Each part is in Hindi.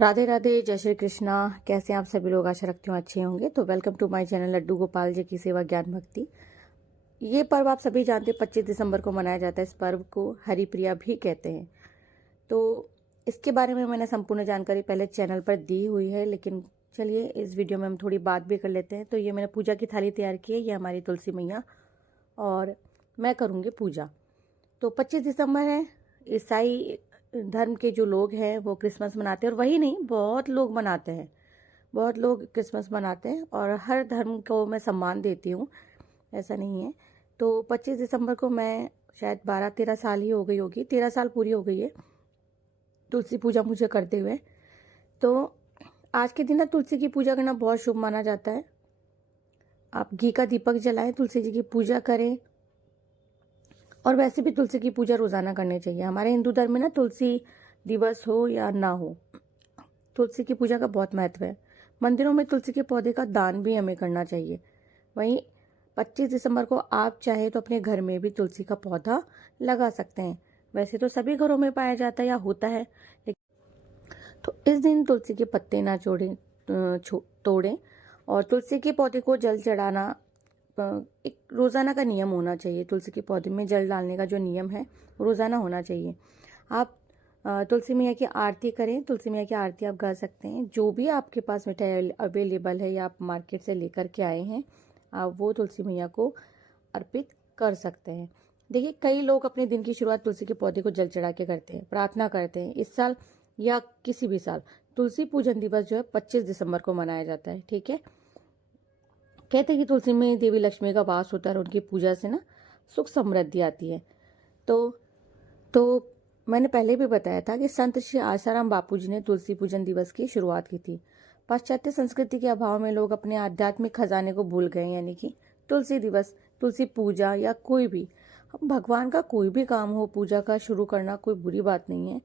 राधे राधे, जय श्री कृष्णा। कैसे हैं आप सभी लोग? आशा रखती हूँ अच्छे होंगे। तो welcome to my channel Laddu Gopal ji की सेवा ज्ञान भक्ति। ये पर्व आप सभी जानते हैं 25 दिसंबर को मनाया जाता है। इस पर्व को हरिप्रिया भी कहते हैं। तो इसके बारे में मैंने संपूर्ण जानकारी पहले चैनल पर दी हुई है, लेकिन चलिए इस वीडियो में हम थोड़ी बात भी कर लेते हैं। तो ये मैंने पूजा की थाली तैयार की है। ये हमारी तुलसी मैया और मैं करूँगी पूजा। तो 25 दिसंबर है। ईसाई धर्म के जो लोग हैं वो क्रिसमस मनाते हैं, और वही नहीं, बहुत लोग मनाते हैं। बहुत लोग क्रिसमस मनाते हैं और हर धर्म को मैं सम्मान देती हूँ, ऐसा नहीं है। तो 25 दिसंबर को मैं शायद 12-13 साल ही हो गई होगी, 13 साल पूरी हो गई है तुलसी पूजा मुझे करते हुए। तो आज के दिन ना तुलसी की पूजा करना बहुत शुभ माना जाता है। आप घी का दीपक जलाएं, तुलसी जी की पूजा करें, और वैसे भी तुलसी की पूजा रोज़ाना करनी चाहिए। हमारे हिंदू धर्म में ना तुलसी दिवस हो या ना हो, तुलसी की पूजा का बहुत महत्व है। मंदिरों में तुलसी के पौधे का दान भी हमें करना चाहिए। वहीं 25 दिसंबर को आप चाहे तो अपने घर में भी तुलसी का पौधा लगा सकते हैं। वैसे तो सभी घरों में पाया जाता है या होता है, तो इस दिन तुलसी के पत्ते ना तोड़ें, और तुलसी के पौधे को जल चढ़ाना एक रोज़ाना का नियम होना चाहिए। तुलसी के पौधे में जल डालने का जो नियम है रोज़ाना होना चाहिए। आप तुलसी मैया की आरती करें। तुलसी मैया की आरती आप गा सकते हैं। जो भी आपके पास मिठाई अवेलेबल है या आप मार्केट से लेकर के आए हैं, आप वो तुलसी मैया को अर्पित कर सकते हैं। देखिए, कई लोग अपने दिन की शुरुआत तुलसी के पौधे को जल चढ़ा के करते हैं, प्रार्थना करते हैं। इस साल या किसी भी साल तुलसी पूजन दिवस जो है 25 दिसंबर को मनाया जाता है। ठीक है। कहते हैं कि तुलसी में देवी लक्ष्मी का वास होता है और उनकी पूजा से ना सुख समृद्धि आती है। तो मैंने पहले भी बताया था कि संत श्री आसाराम बापू जी ने तुलसी पूजन दिवस की शुरुआत की थी। पाश्चात्य संस्कृति के अभाव में लोग अपने आध्यात्मिक खजाने को भूल गए, यानी कि तुलसी दिवस, तुलसी पूजा या कोई भी भगवान का कोई भी काम हो, पूजा का शुरू करना कोई बुरी बात नहीं है।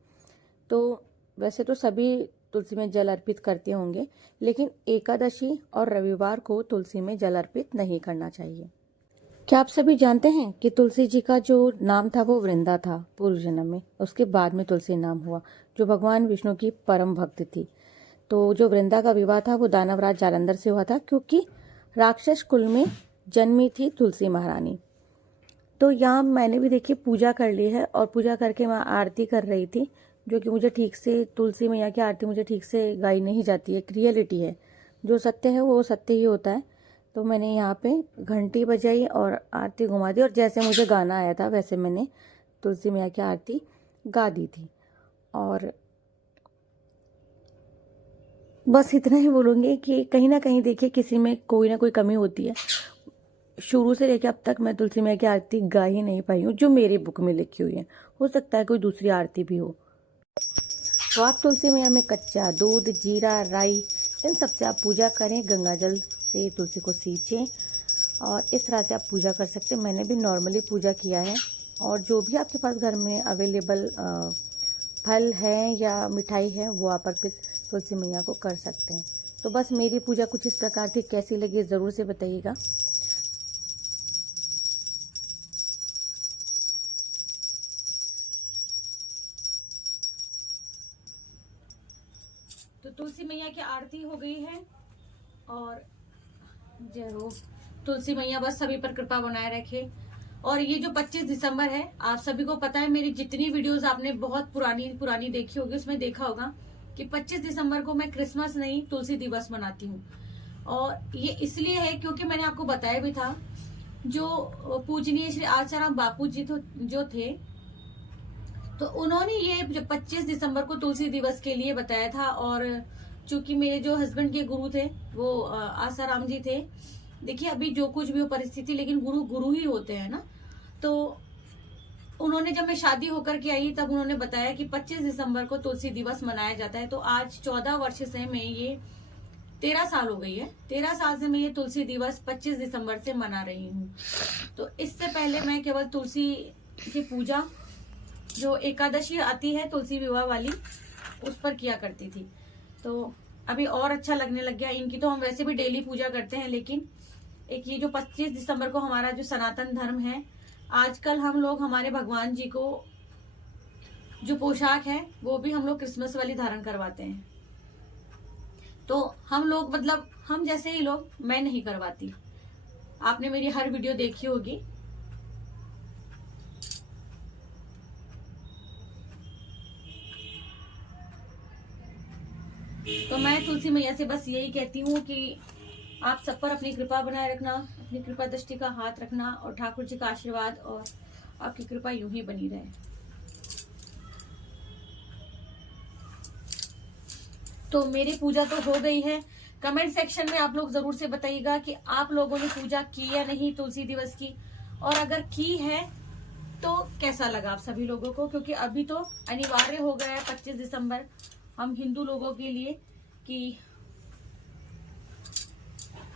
तो वैसे तो सभी तुलसी में जल अर्पित करते होंगे, लेकिन एकादशी और रविवार को तुलसी में जल अर्पित नहीं करना चाहिए। क्या आप सभी जानते हैं कि तुलसी जी का जो नाम था वो वृंदा था पूर्व जन्म में, उसके बाद में तुलसी नाम हुआ, जो भगवान विष्णु की परम भक्त थी। तो जो वृंदा का विवाह था वो दानवराज जालंधर से हुआ था, क्योंकि राक्षस कुल में जन्मी थी तुलसी महारानी। तो यहाँ मैंने भी देखिए पूजा कर ली है, और पूजा करके मैं आरती कर रही थी, जो कि मुझे ठीक से तुलसी मैया की आरती मुझे ठीक से गाई नहीं जाती है। एक रियलिटी है, जो सत्य है वो सत्य ही होता है। तो मैंने यहाँ पे घंटी बजाई और आरती घुमा दी, और जैसे मुझे गाना आया था वैसे मैंने तुलसी मैया की आरती गा दी थी। और बस इतना ही बोलूँगी कि कहीं ना कहीं देखिए किसी में कोई ना कोई कमी होती है। शुरू से लेकर अब तक मैं तुलसी मैया की आरती गा ही नहीं पाई हूँ, जो मेरी बुक में लिखी हुई है। हो सकता है कोई दूसरी आरती भी हो। तो आप तुलसी मैया में कच्चा दूध, जीरा, राई, इन सबसे आप पूजा करें। गंगा जल से तुलसी को सींचें, और इस तरह से आप पूजा कर सकते हैं। मैंने भी नॉर्मली पूजा किया है। और जो भी आपके पास घर में अवेलेबल फल है या मिठाई है, वो आप अर्पित तुलसी मैया को कर सकते हैं। तो बस मेरी पूजा कुछ इस प्रकार थी। कैसी लगी ज़रूर से बताइएगा। तो तुलसी मैया की आरती हो गई है, और जय हो तुलसी मैया, बस सभी पर कृपा बनाए रखे। और ये जो 25 दिसंबर है, आप सभी को पता है, मेरी जितनी वीडियोस आपने बहुत पुरानी पुरानी देखी होगी, उसमें देखा होगा कि 25 दिसंबर को मैं क्रिसमस नहीं तुलसी दिवस मनाती हूँ। और ये इसलिए है क्योंकि मैंने आपको बताया भी था, जो पूजनीय श्री आसाराम बापू जी जो थे, तो उन्होंने ये 25 दिसंबर को तुलसी दिवस के लिए बताया था। और चूंकि मेरे जो हस्बैंड के गुरु थे वो आसाराम जी थे। देखिए, अभी जो कुछ भी हो परिस्थिति, लेकिन गुरु गुरु ही होते हैं ना। तो उन्होंने, जब मैं शादी होकर के आई, तब उन्होंने बताया कि 25 दिसंबर को तुलसी दिवस मनाया जाता है। तो आज 14 वर्ष से मैं ये 13 साल हो गई है, 13 साल से मैं ये तुलसी दिवस 25 दिसंबर से मना रही हूँ। तो इससे पहले मैं केवल तुलसी की पूजा, जो एकादशी आती है तुलसी विवाह वाली, उस पर किया करती थी। तो अभी और अच्छा लगने लग गया। इनकी तो हम वैसे भी डेली पूजा करते हैं, लेकिन एक ये जो 25 दिसंबर को हमारा जो सनातन धर्म है, आजकल हम लोग हमारे भगवान जी को जो पोशाक है वो भी हम लोग क्रिसमस वाली धारण करवाते हैं। तो हम लोग मतलब हम जैसे ही लोग, मैं नहीं करवाती। आपने मेरी हर वीडियो देखी होगी। तो मैं तुलसी मैया से बस यही कहती हूँ कि आप सब पर अपनी कृपा बनाए रखना, अपनी कृपा दृष्टि का हाथ रखना और ठाकुर जी का आशीर्वाद और आपकी कृपा यूं ही बनी रहे। तो मेरी पूजा तो हो गई है। कमेंट सेक्शन में आप लोग जरूर से बताइएगा कि आप लोगों ने पूजा की या नहीं तुलसी दिवस की, और अगर की है तो कैसा लगा आप सभी लोगों को, क्योंकि अभी तो अनिवार्य हो गया है 25 दिसंबर हम हिंदू लोगों के लिए कि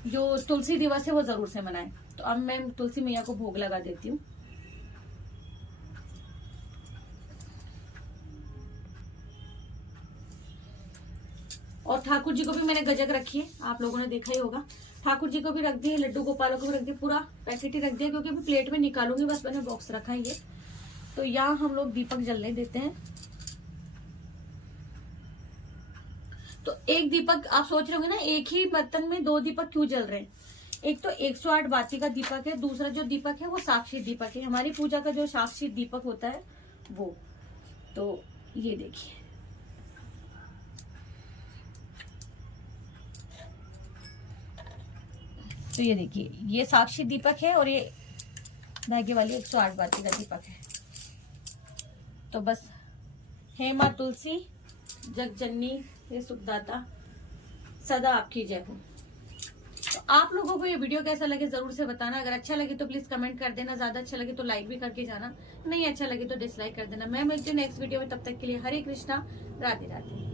जो तुलसी दिवस है वो जरूर से मनाएं। तो अब मैं तुलसी मैया को भोग लगा देती हूँ। और ठाकुर जी को भी मैंने गजक रखी है, आप लोगों ने देखा ही होगा। ठाकुर जी को भी रख दिए, लड्डू गोपालों को भी रख दिया, पूरा पैकेट ही रख दिया, क्योंकि अभी प्लेट में निकालूंगी, बस मैंने बॉक्स रखा है ये। तो यहाँ हम लोग दीपक जलने देते हैं। तो एक दीपक, आप सोच रहे होंगे ना एक ही बर्तन में 2 दीपक क्यों जल रहे हैं। एक तो 108 बाती का दीपक है, दूसरा जो दीपक है वो साक्षी दीपक है। हमारी पूजा का जो साक्षी दीपक होता है वो, तो ये देखिए, तो ये देखिए ये साक्षी दीपक है और ये धागे वाली 108 बाती का दीपक है। तो बस, हे माँ तुलसी जग जननी हे सुखदाता सदा आपकी जय हो। तो आप लोगों को ये वीडियो कैसा लगे जरूर से बताना। अगर अच्छा लगे तो प्लीज कमेंट कर देना, ज्यादा अच्छा लगे तो लाइक भी करके जाना, नहीं अच्छा लगे तो डिसलाइक कर देना। मैं मिलती हूँ नेक्स्ट वीडियो में, तब तक के लिए हरे कृष्णा, राधे राधे।